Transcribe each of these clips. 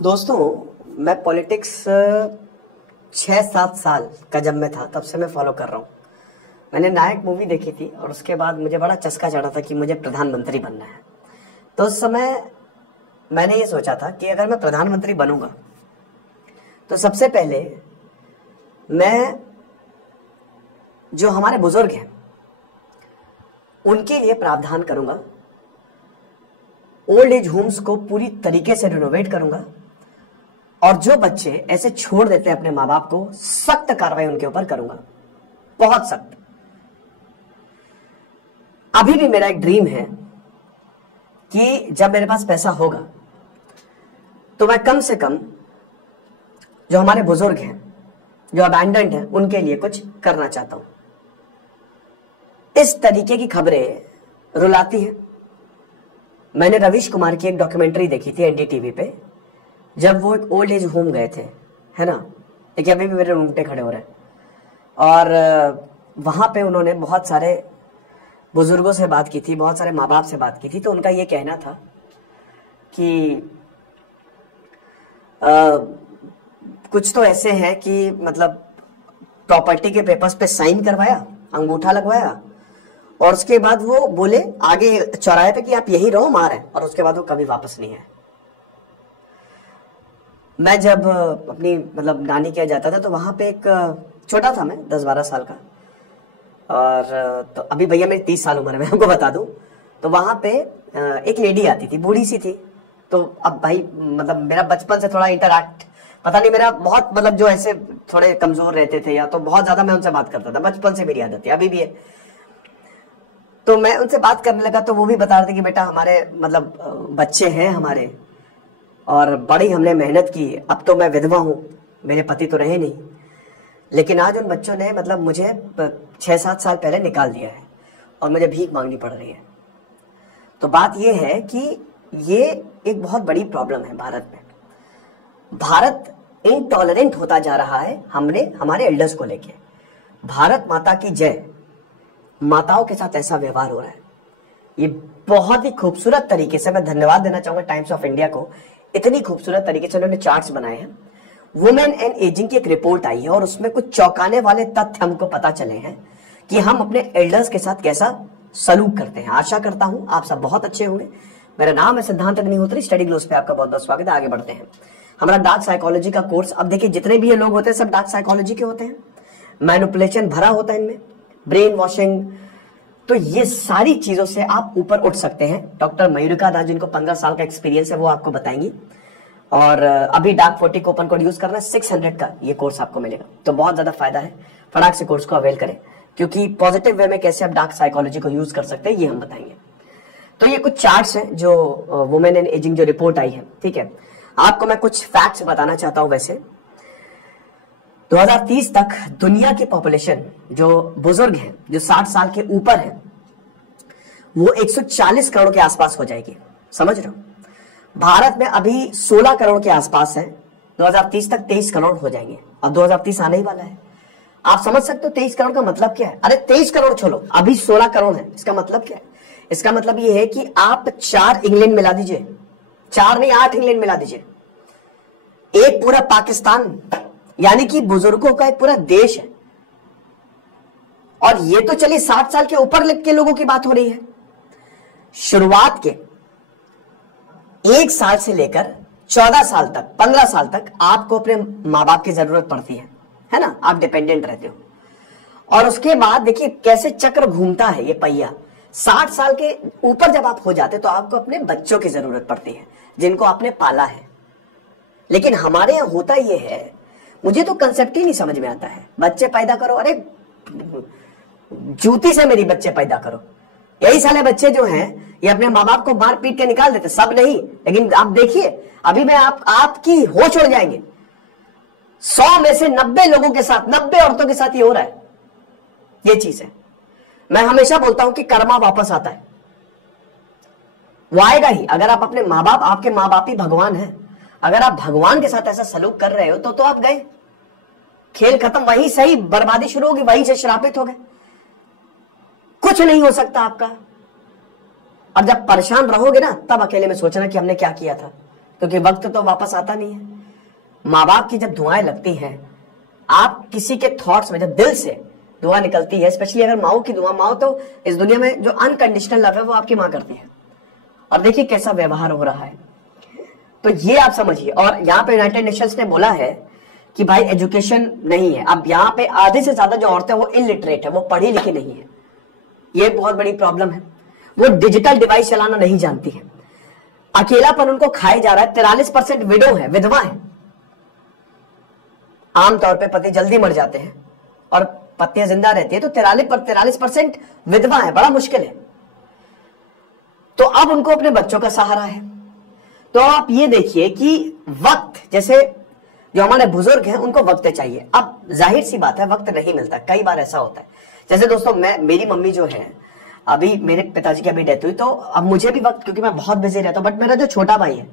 दोस्तों, मैं पॉलिटिक्स 6-7 साल का जब मैं था तब से मैं फॉलो कर रहा हूँ। मैंने नायक मूवी देखी थी और उसके बाद मुझे बड़ा चस्का चढ़ा था कि मुझे प्रधानमंत्री बनना है। तो उस समय मैंने ये सोचा था कि अगर मैं प्रधानमंत्री बनूंगा तो सबसे पहले मैं जो हमारे बुजुर्ग हैं उनके लिए प्रावधान करूंगा, ओल्ड एज होम्स को पूरी तरीके से रिनोवेट करूंगा और जो बच्चे ऐसे छोड़ देते हैं अपने माँ बाप को, सख्त कार्रवाई उनके ऊपर करूंगा, बहुत सख्त। अभी भी मेरा एक ड्रीम है कि जब मेरे पास पैसा होगा तो मैं कम से कम जो हमारे बुजुर्ग हैं, जो अबैंडन्ड हैं, उनके लिए कुछ करना चाहता हूं। इस तरीके की खबरें रुलाती हैं। मैंने रवीश कुमार की एक डॉक्यूमेंट्री देखी थी एनडीटीवी पे, जब वो एक ओल्ड एज होम गए थे, है ना। देखिए अभी भी मेरे रोंगटे खड़े हो रहे हैं। और वहां पे उन्होंने बहुत सारे बुजुर्गों से बात की थी, बहुत सारे माँ बाप से बात की थी। तो उनका ये कहना था कि कुछ तो ऐसे है कि मतलब प्रॉपर्टी के पेपर्स पे साइन करवाया, अंगूठा लगवाया और उसके बाद वो बोले आगे चौराहे पे कि आप यही रहो, मार है, और उसके बाद वो कभी वापस नहीं आए। मैं जब अपनी मतलब नानी के जाता था तो वहां पे एक छोटा था, मैं 10-12 साल का, और तो अभी भैया मेरी 30 साल उम्र है, मैं आपको बता दूं। तो वहां पे एक लेडी आती थी, बूढ़ी सी थी। तो अब भाई मतलब मेरा बचपन से थोड़ा इंटरैक्ट, पता नहीं मेरा बहुत मतलब जो ऐसे थोड़े कमजोर रहते थे या तो बहुत ज्यादा मैं उनसे बात करता था, बचपन से मेरी आदत है, अभी भी है। तो मैं उनसे बात करने लगा तो वो भी बता रहे थे कि बेटा हमारे मतलब बच्चे हैं हमारे और बड़ी हमने मेहनत की। अब तो मैं विधवा हूं, मेरे पति तो रहे नहीं, लेकिन आज उन बच्चों ने मतलब मुझे 6-7 साल पहले निकाल दिया है और मुझे भीख मांगनी पड़ रही है। तो बात यह है कि ये एक बहुत बड़ी प्रॉब्लम है भारत में। भारत इनटॉलरेंट होता जा रहा है हमने हमारे एल्डर्स को लेके। भारत माता की जय। माताओं के साथ ऐसा व्यवहार हो रहा है, ये बहुत ही खूबसूरत तरीके से मैं धन्यवाद देना चाहूंगा टाइम्स ऑफ इंडिया को। इतनी खूबसूरत तरीके से उन्होंने चार्ट्स बनाए हैं। वुमेन एंड एजिंग की एक रिपोर्ट आई है और उसमें कुछ चौंकाने वाले तथ्य हमको पता चले हैं कि हम अपने एल्डर्स के साथ कैसा सलूक करते हैं। आशा करता हूं आप सब बहुत अच्छे होंगे। मेरा नाम है सिद्धांत अग्निहोत्री। स्टडी ग्लोस पे आपका बहुत बहुत स्वागत है। आगे बढ़ते हैं। हमारा डार्क साइकोलॉजी का कोर्स, अब देखिए जितने भी ये लोग होते हैं सब डार्क साइकोलॉजी के होते हैं। मैनिपुलेशन भरा होता है इनमें, ब्रेन वॉशिंग। तो ये सारी चीजों से आप ऊपर उठ सकते हैं। डॉक्टर मयूरिका दास जिनको 15 साल का एक्सपीरियंस है वो आपको बताएंगी। और अभी डार्क 40 कूपन कोड यूज करना है, 600 का ये कोर्स आपको मिलेगा। तो बहुत ज्यादा फायदा है, फटाक से कोर्स को अवेल करें, क्योंकि पॉजिटिव वे में कैसे आप डार्क साइकोलॉजी को यूज कर सकते हैं ये हम बताएंगे। तो ये कुछ चार्ट्स हैं जो वुमेन एंड एजिंग जो रिपोर्ट आई है, ठीक है। आपको मैं कुछ फैक्ट्स बताना चाहता हूं। वैसे 2030 तक दुनिया की पॉपुलेशन जो बुजुर्ग हैं, जो 60 साल के ऊपर है, वो 140 करोड़ के आसपास हो जाएगी। समझ रहे हो? भारत में अभी 16 करोड़ के आसपास है। 2030 तक 23 करोड़ हो जाएंगे और 2030 आने ही वाला है। आप समझ सकते हो 23 करोड़ का मतलब क्या है? अरे 23 करोड़ छोड़ो, अभी 16 करोड़ है। इसका मतलब क्या है? इसका मतलब ये है कि आप 4 इंग्लैंड मिला दीजिए, 4 नहीं 8 इंग्लैंड मिला दीजिए, एक पूरा पाकिस्तान, यानी कि बुजुर्गों का एक पूरा देश है। और ये तो चलिए 60 साल के ऊपर के लोगों की बात हो रही है। शुरुआत के 1 साल से लेकर 14 साल तक, 15 साल तक आपको अपने मां बाप की जरूरत पड़ती है ना। आप डिपेंडेंट रहते हो। और उसके बाद देखिए कैसे चक्र घूमता है ये पहिया। 60 साल के ऊपर जब आप हो जाते तो आपको अपने बच्चों की जरूरत पड़ती है, जिनको आपने पाला है। लेकिन हमारे यहां होता ये है, मुझे तो कंसेप्ट ही नहीं समझ में आता है। बच्चे पैदा करो, अरे जूती से मेरी बच्चे पैदा करो। यही साले बच्चे जो हैं ये अपने माँ बाप को मार पीट के निकाल देते, सब नहीं। लेकिन आप देखिए अभी मैं आपकी होश उड़ जाएंगे। 100 में से 90 लोगों के साथ, 90 औरतों के साथ ये हो रहा है। ये चीज है। मैं हमेशा बोलता हूं कि कर्मा वापस आता है, वो आएगा ही। अगर आप अपने माँ बाप, आपके माँ बाप ही भगवान है, अगर आप भगवान के साथ ऐसा सलूक कर रहे हो तो आप गए, खेल खत्म, वहीं से ही बर्बादी शुरू होगी, वहीं से श्रापित हो गए। कुछ नहीं हो सकता आपका। अब जब परेशान रहोगे ना तब अकेले में सोचना कि हमने क्या किया था, क्योंकि वक्त तो वापस आता नहीं है। माँ बाप की जब दुआएं लगती हैं, आप किसी के थॉट्स में जब दिल से दुआ निकलती है, स्पेशली अगर माओ की दुआ, माओ तो इस दुनिया में जो अनकंडीशनल लव है वो आपकी माँ करती है। और देखिए कैसा व्यवहार हो रहा है, तो ये आप समझिए। और यहाँ पे यूनाइटेड नेशंस ने बोला है कि भाई एजुकेशन नहीं है। अब यहाँ पे आधे से ज्यादा जो औरतें वो इलिटरेट है, वो पढ़ी लिखी नहीं है। ये बहुत बड़ी प्रॉब्लम है। वो डिजिटल डिवाइस चलाना नहीं जानती है। अकेलापन उनको खाए जा रहा है। 43% विडो है, विधवा है। आमतौर पे पति जल्दी मर जाते हैं और पत्नियां जिंदा रहती है, तो 43% विधवा है। बड़ा मुश्किल है। तो अब उनको अपने बच्चों का सहारा है। तो आप ये देखिए कि वक्त, जैसे जो हमारे बुजुर्ग हैं उनको वक्त चाहिए। अब जाहिर सी बात है वक्त नहीं मिलता, कई बार ऐसा होता है। जैसे दोस्तों मेरी मम्मी जो है, अभी मेरे पिताजी की अभी डेथ हुई, तो अब मुझे भी वक्त, क्योंकि मैं बहुत बिजी रहता हूँ, बट मेरा जो छोटा भाई है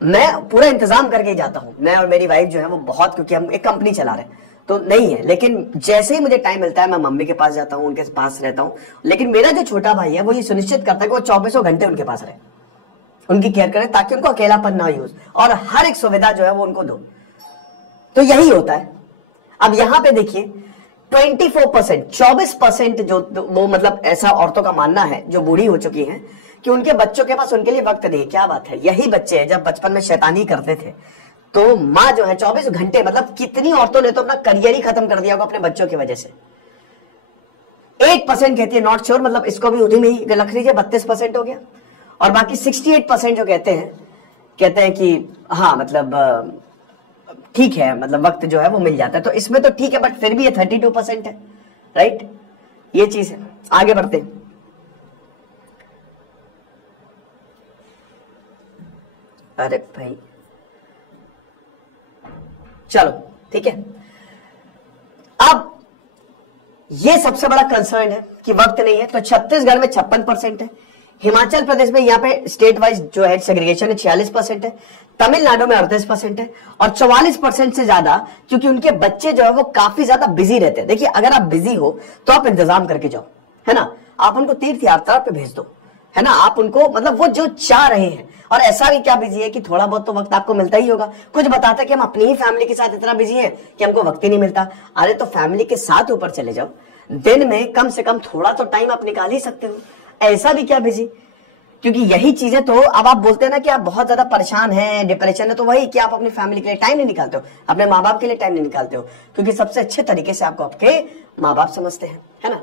मैं पूरा इंतजाम करके ही जाता हूँ। मैं और मेरी वाइफ जो है वो बहुत, क्योंकि हम एक कंपनी चला रहे हैं तो नहीं है, लेकिन जैसे ही मुझे टाइम मिलता है मैं मम्मी के पास जाता हूँ, उनके पास रहता हूँ। लेकिन मेरा जो छोटा भाई है वो ये सुनिश्चित करता है कि वो 24 घंटे उनके पास रहे, उनकी केयर करें, ताकि उनको अकेलापन ना यूज, और हर एक सुविधा जो है वो उनको दो। तो यही होता है। अब यहां पे देखिए 24% जो वो मतलब ऐसा औरतों का मानना है जो बूढ़ी हो चुकी हैं कि उनके बच्चों के पास उनके लिए वक्त नहीं। क्या बात है। यही बच्चे जब बचपन में शैतानी करते थे तो माँ जो है 24 घंटे, मतलब कितनी औरतों ने तो अपना करियर ही खत्म कर दिया होगा अपने बच्चों की वजह से। 8% कहती है नॉट श्योर, मतलब इसको भी उसी में ही रख लीजिए, 32% हो गया। और बाकी 68% जो कहते हैं कि हाँ मतलब ठीक है, मतलब वक्त जो है वो मिल जाता है। तो इसमें तो ठीक है, बट फिर भी ये 32% है, राइट। ये चीज है। आगे बढ़ते हैं। अरे भाई चलो ठीक है। अब ये सबसे बड़ा कंसर्न है कि वक्त नहीं है। तो छत्तीसगढ़ में 56% है, हिमाचल प्रदेश में यहाँ पे स्टेट वाइज जो है सेग्रीगेशन है 46% है, तमिलनाडु में 38% है, और 44% से ज्यादा क्योंकि उनके बच्चे जो है वो काफी ज्यादा बिजी रहते हैं। देखिए अगर आप बिजी हो तो आप इंतजाम करके जाओ, है ना। आप उनको तीर्थ यात्रा पे भेज दो, है ना। आप उनको मतलब वो जो चाह रहे हैं, और ऐसा भी क्या बिजी है कि थोड़ा बहुत तो वक्त आपको मिलता ही होगा। कुछ बताते कि हम अपनी ही फैमिली के साथ इतना बिजी हैं कि हमको वक्त ही नहीं मिलता। अरे तो फैमिली के साथ ऊपर चले जाओ, दिन में कम से कम थोड़ा तो टाइम आप निकाल ही सकते हो। ऐसा भी क्या बिजी, क्योंकि यही चीजें तो अब आप बोलते हैं ना कि आप बहुत ज्यादा परेशान हैं, डिप्रेशन है, तो वही कि आप अपनी फैमिली के लिए टाइम नहीं निकालते हो, अपने माँ बाप के लिए टाइम नहीं निकालते हो, क्योंकि सबसे अच्छे तरीके से आपको आपके माँ बाप समझते हैं, है ना।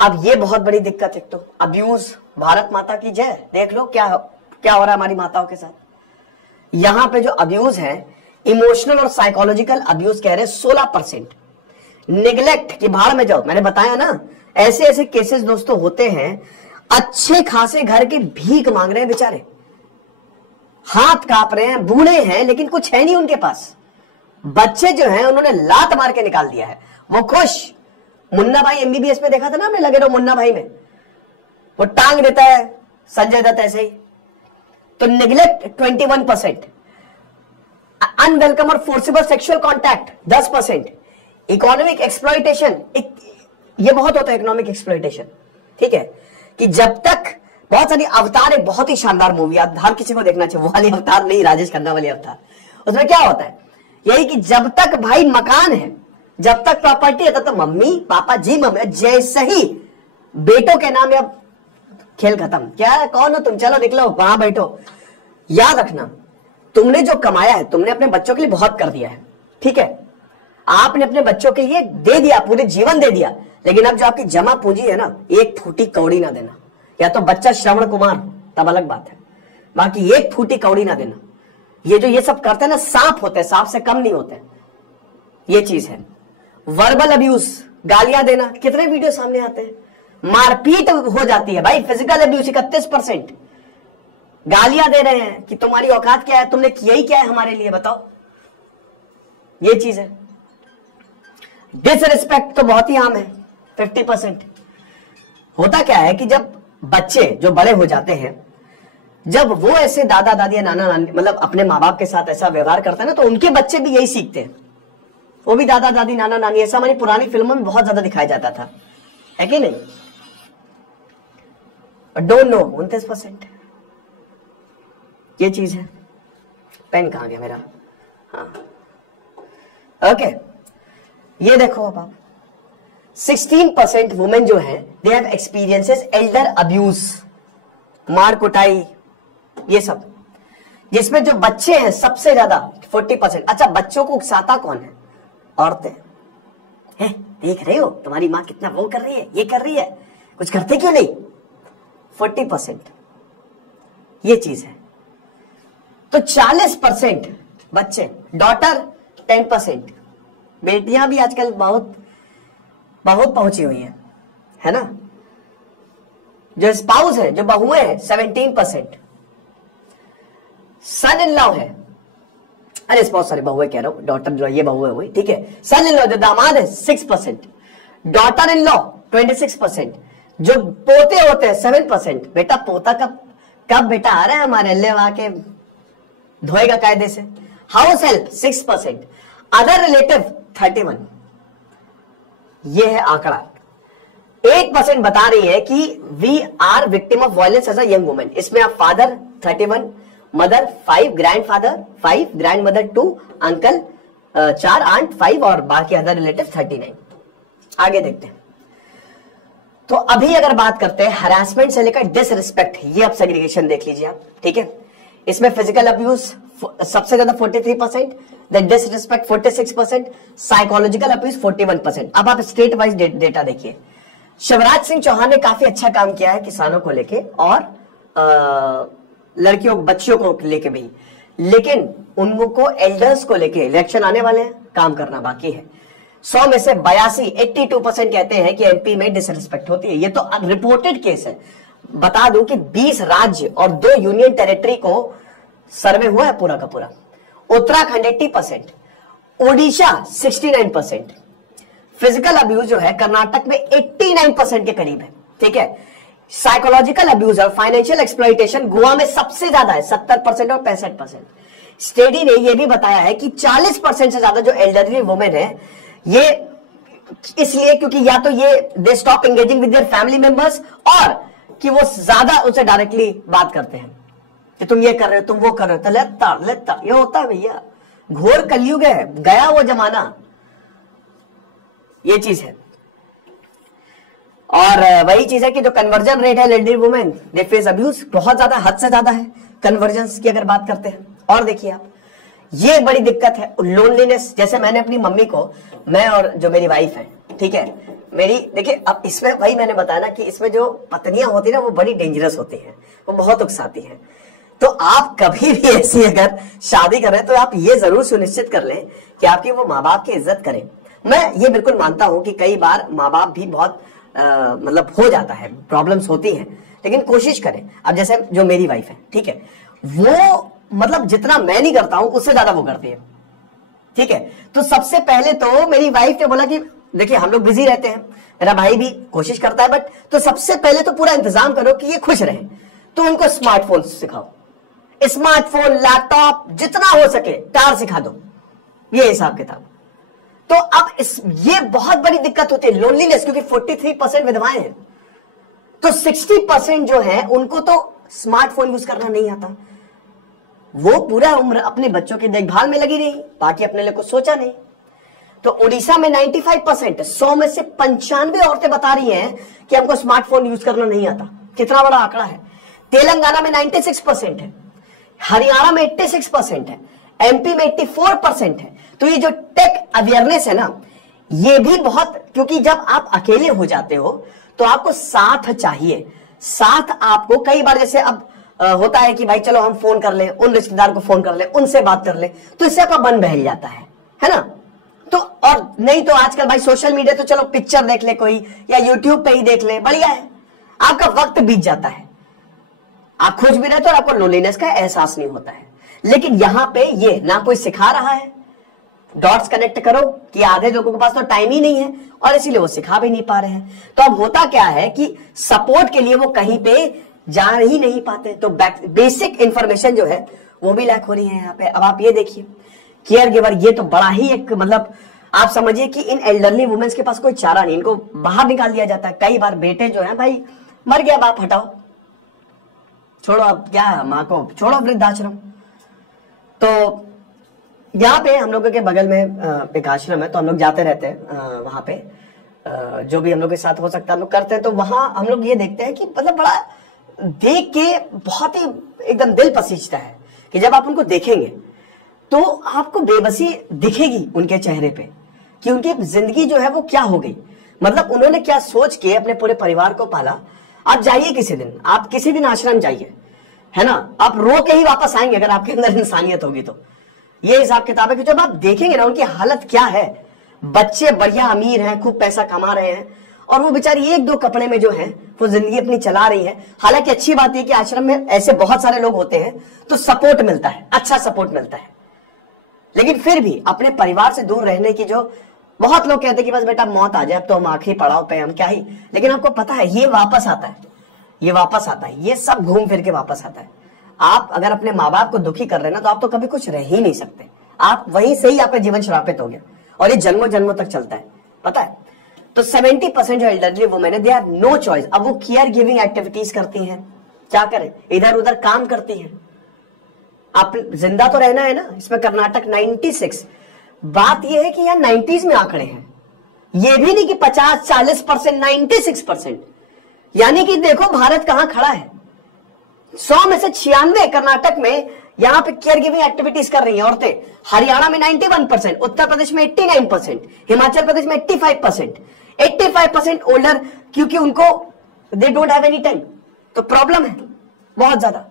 अब ये बहुत बड़ी दिक्कत है। तो अब्यूज, भारत माता की जय, देख लो क्या हो रहा है हमारी माताओं के साथ। यहां पे जो अब्यूज है, इमोशनल और साइकोलॉजिकल अब्यूज कह रहे हैं 16%। निगलेक्ट की भाड़ में जाओ, मैंने बताया ना, ऐसे ऐसे केसेस दोस्तों होते हैं। अच्छे खासे घर के भीख मांग रहे हैं बेचारे, हाथ कांप रहे हैं, बूढ़े हैं लेकिन कुछ है नहीं उनके पास। बच्चे जो हैं उन्होंने लात मार के निकाल दिया है, वो खुश। मुन्ना भाई एमबीबीएस में देखा था ना हमने, लगे रहो मुन्ना भाई में, वो टांग देता है संजय दत्त ऐसे ही। तो निगलेक्ट 21%, अनवेलकम और forcible sexual contact 10%, economic exploitation, ये बहुत होता है इकोनॉमिक एक्सप्लॉइटेशन, ठीक है। कि जब तक बहुत सारी अवतार, एक बहुत ही शानदार मूवी, हर किसी को देखना चाहिए, वो वाली अवतार नहीं, राजेश खन्ना वाली अवतार। उसमें क्या होता है, यही कि जब तक भाई मकान है, जब तक प्रॉपर्टी है, तब तक मम्मी पापा जी मम्मी, जैसे ही बेटों के नाम या खेल खत्म। क्या कौन हो तुम, चलो निकलो वहां बैठो। याद रखना, तुमने जो कमाया है तुमने अपने बच्चों के लिए बहुत कर दिया है, ठीक है। आपने अपने बच्चों के लिए दे दिया, पूरे जीवन दे दिया, लेकिन अब जो आपकी जमा पूंजी है ना, एक फूटी कौड़ी ना देना। या तो बच्चा श्रवण कुमार, तब अलग बात है, बाकी एक फूटी कौड़ी ना देना। ये सब करते हैं ना, सांप होते हैं, सांप से कम नहीं होते, ये चीज है। वर्बल अब्यूज, गालियां देना, कितने वीडियो सामने आते हैं। मारपीट हो जाती है भाई, फिजिकल अब्यूज 31%। गालियां दे रहे हैं कि तुम्हारी औकात क्या है, तुमने किया ही क्या है हमारे लिए, बताओ। ये चीज है। डिसरिस्पेक्ट तो बहुत ही आम है, 50%। होता क्या है कि जब बच्चे जो बड़े हो जाते हैं, जब वो ऐसे दादा दादी या नाना नानी मतलब अपने माँ बाप के साथ ऐसा व्यवहार करते हैं ना, तो उनके बच्चे भी यही सीखते हैं, वो भी दादा दादी नाना नानी। ऐसा हमारी पुरानी फिल्मों में बहुत ज्यादा दिखाया जाता था, है कि नहीं। डोंट नो 29%, ये चीज है। पेन कहां गया मेरा? हाँ, ओके, ये देखो अब आप 16% वुमेन जो है they have experiences Elder abuse, मार कुटाई, ये सब, जिसमें जो बच्चे हैं सबसे ज्यादा 40%। अच्छा, बच्चों को उकसाता कौन है? औरतें हैं। देख रहे हो तुम्हारी माँ कितना वो कर रही है, ये कर रही है, कुछ करते क्यों नहीं? 40% ये चीज है। तो 40% बच्चे, डॉटर 10%, बेटियां भी आजकल बहुत बहुत पहुंची हुई है ना। जो स्पाउस है, जो बहुएं हैं 17%, सन इन लॉ है, अरे बहुत सारे बहुएं कह रहा हूं, डॉटर जो ये बहु है हुई, ठीक है। सन इन लॉ जो दामाद है 6%, डॉटर इन लॉ 26%, जो पोते होते हैं 7%। बेटा पोता कब कब बेटा आ रहा है हमारे अल्ले वहां के धोएगा कायदे से। House help 6%, other relative 31। ये है आंकड़ा। 8% बता रही है कि we are victim of violence as a young women. इसमें आप father 31, mother 5, grandfather 5, grandmother 2, uncle 4, aunt 5 और बाकी अदर रिलेटिव 39। आगे देखते हैं। तो अभी अगर बात करते हैं हरासमेंट से लेकर डिसरिस्पेक्ट, ये अब सेग्रीगेशन देख लीजिए आप, ठीक है। इसमें फिजिकल अब्यूज सबसे ज्यादा 43%, देन डिसरिस्पेक्ट 46%, साइकोलॉजिकल अब्यूज 41%। अब आप स्टेट वाइज डेटा देखिए। शिवराज सिंह चौहान ने काफी अच्छा काम किया है किसानों को लेके और लड़कियों बच्चियों को लेके भी, लेकिन उनको एल्डर्स को लेके इलेक्शन आने वाले हैं, काम करना बाकी है। 100 में से 82% कहते हैं कि एमपी में डिसरिस्पेक्ट होती है। ये तो रिपोर्टेड केस है। बता दूं कि 20 राज्य और 2 यूनियन टेरिटरी को सर्वे हुआ है पूरा का पूरा। उत्तराखंड 80%, ओडिशा 69%। फिजिकल अब्यूज जो है कर्नाटक में 89% के करीब है, ठीक है। साइकोलॉजिकल अब्यूज और फाइनेंशियल एक्सप्लॉइटेशन गोवा में सबसे ज्यादा है 70% और 65%। स्टडी ने यह भी बताया है कि 40% से ज्यादा जो एल्डरली वुमेन है, ये इसलिए क्योंकि या तो ये they stop engaging with their family members, और कि वो ज्यादा उनसे डायरेक्टली बात करते हैं कि तुम ये कर रहे हो, तुम वो कर रहे हो, तो लेता ये होता है भैया। घोर कलयुग है, गया वो जमाना, ये चीज है। और वही चीज है कि जो कन्वर्जन रेट है elderly women they face abuse बहुत ज्यादा, हद से ज्यादा है कन्वर्जन की अगर बात करते हैं। और देखिए आप, ये बड़ी दिक्कत है लोनलीनेस। जैसे मैंने अपनी मम्मी को, मैं और जो मेरी वाइफ है, ठीक है, मेरी देखिए, अब इसमें वही मैंने बताया ना कि इसमें जो पत्नियां होती है ना वो बड़ी डेंजरस होती हैं, वो बहुत उकसाती हैं। तो आप कभी भी ऐसी अगर शादी करें तो आप ये जरूर सुनिश्चित कर लें कि आपकी वो माँ बाप की इज्जत करें। मैं ये बिल्कुल मानता हूं कि कई बार माँ बाप भी बहुत मतलब हो जाता है, प्रॉब्लम्स होती हैं, लेकिन कोशिश करें। अब जैसे जो मेरी वाइफ है, ठीक है, वो मतलब जितना मैं नहीं करता हूं उससे ज्यादा वो करती है, ठीक है। तो सबसे पहले तो मेरी वाइफ ने बोला कि देखिए हम लोग बिजी रहते हैं, मेरा भाई भी कोशिश करता है, बट तो सबसे पहले तो पूरा इंतजाम करो कि ये खुश रहे। तो उनको स्मार्टफोन सिखाओ, स्मार्टफोन, लैपटॉप, जितना हो सके कार सिखा दो, ये हिसाब किताब। तो अब ये बहुत बड़ी दिक्कत होती है लोनलीनेस, क्योंकि 43% विधवाएं हैं, तो 60% जो है उनको तो स्मार्टफोन यूज करना नहीं आता। वो पूरा उम्र अपने बच्चों की देखभाल में लगी रही, बाकी अपने लिए कुछ सोचा नहीं। तो उड़ीसा में 95%, 100 में से 95 औरतें बता रही हैं कि हमको स्मार्टफोन यूज करना नहीं आता। कितना बड़ा आंकड़ा है। तेलंगाना में 96% है, हरियाणा में 86% है, एमपी में 84% है। तो ये जो टेक अवेयरनेस है ना, ये भी बहुत, क्योंकि जब आप अकेले हो जाते हो तो आपको साथ चाहिए। साथ आपको कई बार जैसे अब होता है कि भाई चलो हम फोन कर ले, उन रिश्तेदार को फोन कर ले, उनसे बात कर ले, तो इससे आपका मन बहल जाता है ना। तो और नहीं तो आजकल भाई सोशल मीडिया, तो चलो पिक्चर देख ले कोई, या यूट्यूब पे ही देख ले, बढ़िया है, आपका वक्त बीत जाता है, आप खुश भी रहते हो और आपको लोनलीनेस का एहसास नहीं होता है। लेकिन यहां पे ये ना कोई सिखा रहा है, डॉट्स कनेक्ट करो कि आधे लोगों के पास तो टाइम ही नहीं है और इसीलिए वो सिखा भी नहीं पा रहे हैं। तो अब होता क्या है कि सपोर्ट के लिए वो कहीं पे जा ही नहीं पाते, तो बेसिक इंफॉर्मेशन जो है वो भी लैक हो रही है यहाँ पे। अब आप ये देखिए, केयर गिवर, ये तो बड़ा ही एक मतलब आप समझिए कि इन एल्डरली वुमेन्स के पास कोई चारा नहीं, इनको बाहर निकाल दिया जाता है। कई बार बेटे जो है, भाई मर गया बाप, हटाओ, छोड़ो, अब क्या माँ को छोड़ो वृद्धाश्रम, तो यहाँ पे हम लोगों के बगल में एक आश्रम है, तो हम लोग जाते रहते हैं वहां पे, जो भी हम लोग के साथ हो सकता है हम लोग करते हैं। तो वहां हम लोग ये देखते हैं कि मतलब बड़ा देख के बहुत ही एकदम दिल पसीजता है कि जब आप उनको देखेंगे तो आपको बेबसी दिखेगी उनके चेहरे पे कि उनकी जिंदगी जो है वो क्या हो गई, मतलब उन्होंने क्या सोच के अपने पूरे परिवार को पाला। आप जाइए किसी दिन, आप किसी दिन आश्रम जाइए, है ना, आप रो के ही वापस आएंगे अगर आपके अंदर इंसानियत होगी तो। ये हिसाब किताब है कि जब आप देखेंगे ना उनकी हालत क्या है, बच्चे बढ़िया अमीर हैं, खूब पैसा कमा रहे हैं, और वो बेचारी एक दो कपड़े में जो है वो जिंदगी अपनी चला रही है। हालांकि अच्छी बात यह कि आश्रम में ऐसे बहुत सारे लोग होते हैं तो सपोर्ट मिलता है, अच्छा सपोर्ट मिलता है, लेकिन फिर भी अपने परिवार से दूर रहने की जो बहुत लोग कहते हैं कि बस बेटा मौत आ जाए अब तो हम आखिरी पड़ाव पे हम क्या ही, लेकिन आपको पता है ये वापस आता है, ये वापस आता है, ये सब घूम फिर के वापस आता है। आप अगर अपने माँ बाप को दुखी कर रहे हैं ना तो आप तो कभी कुछ रह ही नहीं सकते, आप वहीं से ही आपका जीवन श्रापित हो गया, और ये जन्मों जन्मों तक चलता है, पता है। तो 70% जो एल्डरली वुमेन है दे आर नो चॉइस। अब वो केयर गिविंग एक्टिविटीज करती हैं, क्या करें, इधर उधर काम करती हैं। आप जिंदा तो रहना है ना, इसमें कर्नाटक 96, बात यह है कि यार 90s में आंकड़े हैं, ये भी नहीं कि 50-40%, 96%, यानी कि देखो भारत कहां खड़ा है। 100 में से 96 कर्नाटक में यहां पे केयर गिविंग एक्टिविटीज कर रही हैं औरतें। हरियाणा में 91%, उत्तर प्रदेश में 89%, हिमाचल प्रदेश में 85%, 85% ओल्डर, क्योंकि उनको they don't have any time, तो प्रॉब्लम है बहुत ज्यादा।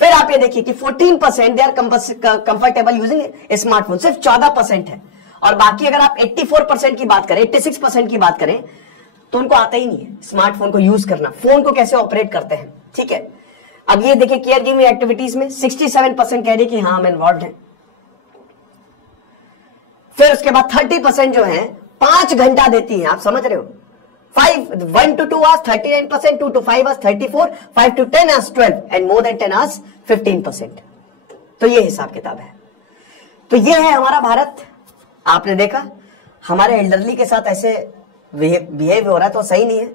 फिर आप ये देखिए कि 14% they are comfortable using smartphone, सिर्फ 14% है, और बाकी अगर आप 84% की बात करें, 86% की बात करें तो उनको आता ही नहीं है स्मार्टफोन को यूज करना, फोन को कैसे ऑपरेट करते हैं, ठीक है। अब ये देखिए केयर गिविंग एक्टिविटीज में 67% कह रही कि हाँ हम इन्वॉल्व हैं। फिर उसके बाद 30% जो है 5 घंटा देती हैं, आप समझ रहे हो, 1 to 2 hours 39%, 2 to 5 hours 34%, 5 to 10 hours 12%, and more than 10 hours 15%। तो ये हिसाब किताब है। तो ये है हमारा भारत। आपने देखा हमारे एल्डरली के साथ ऐसे बिहेव हो रहा है तो सही नहीं है।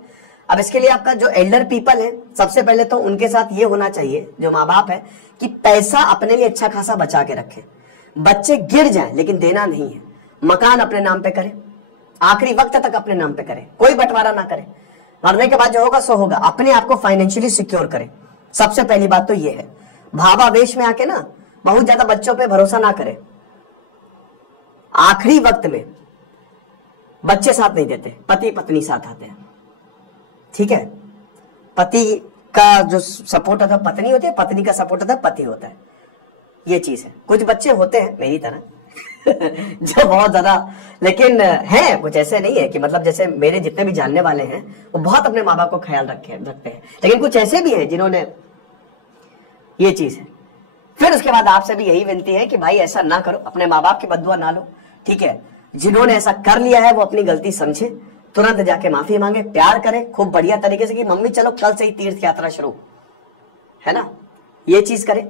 अब इसके लिए आपका जो एल्डर पीपल है, सबसे पहले तो उनके साथ ये होना चाहिए, जो माँ बाप है, कि पैसा अपने लिए अच्छा खासा बचा के रखें। बच्चे गिर जाए लेकिन देना नहीं है, मकान अपने नाम पे करें, आखिरी वक्त तक अपने नाम पे करें, कोई बंटवारा ना करें, मरने के बाद जो होगा सो होगा। अपने आप को फाइनेंशियली सिक्योर करें, सबसे पहली बात तो ये है। भावावेश में आके ना बहुत ज्यादा बच्चों पे भरोसा ना करें। आखिरी वक्त में बच्चे साथ नहीं देते, पति पत्नी साथ आते हैं, ठीक है। पति का जो सपोर्ट होता है पत्नी होती है, पत्नी का सपोर्ट होता है पति होता है, ये चीज है। कुछ बच्चे होते हैं मेरी तरह जो बहुत ज्यादा, लेकिन है कुछ ऐसे नहीं है कि मतलब जैसे मेरे जितने भी जानने वाले हैं वो बहुत अपने माँ बाप को ख्याल रखते हैं, लेकिन कुछ ऐसे भी हैं जिन्होंने, ये चीज है। फिर उसके बाद आपसे भी यही विनती है कि भाई ऐसा ना करो, अपने माँ बाप की बद्दुआ ना लो, ठीक है। जिन्होंने ऐसा कर लिया है वो अपनी गलती समझे, तुरंत जाके माफी मांगे, प्यार करें खूब बढ़िया तरीके से कि मम्मी चलो कल से ही तीर्थ यात्रा शुरू, है ना, ये चीज करें।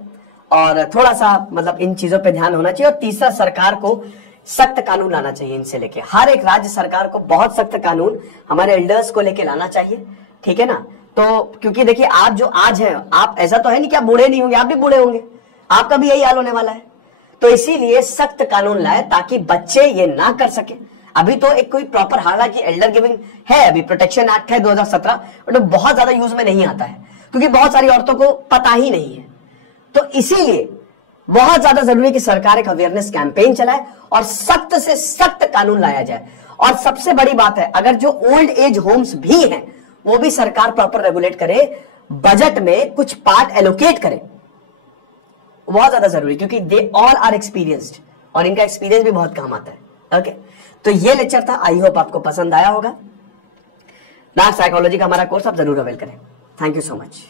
और थोड़ा सा मतलब इन चीजों पे ध्यान होना चाहिए। और तीसरा, सरकार को सख्त कानून लाना चाहिए इनसे लेके, हर एक राज्य सरकार को बहुत सख्त कानून हमारे एल्डर्स को लेके लाना चाहिए, ठीक है ना। तो क्योंकि देखिए आप जो आज है, आप ऐसा तो है नहीं कि आप बूढ़े नहीं होंगे, आप भी बूढ़े होंगे, आपका भी यही हाल होने वाला है। तो इसीलिए सख्त कानून लाए ताकि बच्चे ये ना कर सके। अभी तो एक कोई प्रॉपर, हालांकि एल्डर गिविंग है, अभी प्रोटेक्शन एक्ट है 2017, बट बहुत ज्यादा यूज में नहीं आता है क्योंकि बहुत सारी औरतों को पता ही नहीं है। तो इसीलिए बहुत ज्यादा जरूरी है कि सरकार एक अवेयरनेस कैंपेन चलाए और सख्त से सख्त कानून लाया जाए। और सबसे बड़ी बात है, अगर जो ओल्ड एज होम्स भी हैं वो भी सरकार प्रॉपर रेगुलेट करे, बजट में कुछ पार्ट एलोकेट करे, बहुत ज्यादा जरूरी, क्योंकि दे ऑल आर एक्सपीरियंस्ड और इनका एक्सपीरियंस भी बहुत काम आता है। ओके, तो ये लेक्चर था, आई होप आपको पसंद आया होगा। डार्क साइकोलॉजी का हमारा कोर्स आप जरूर अवेल करें। Thank you so much.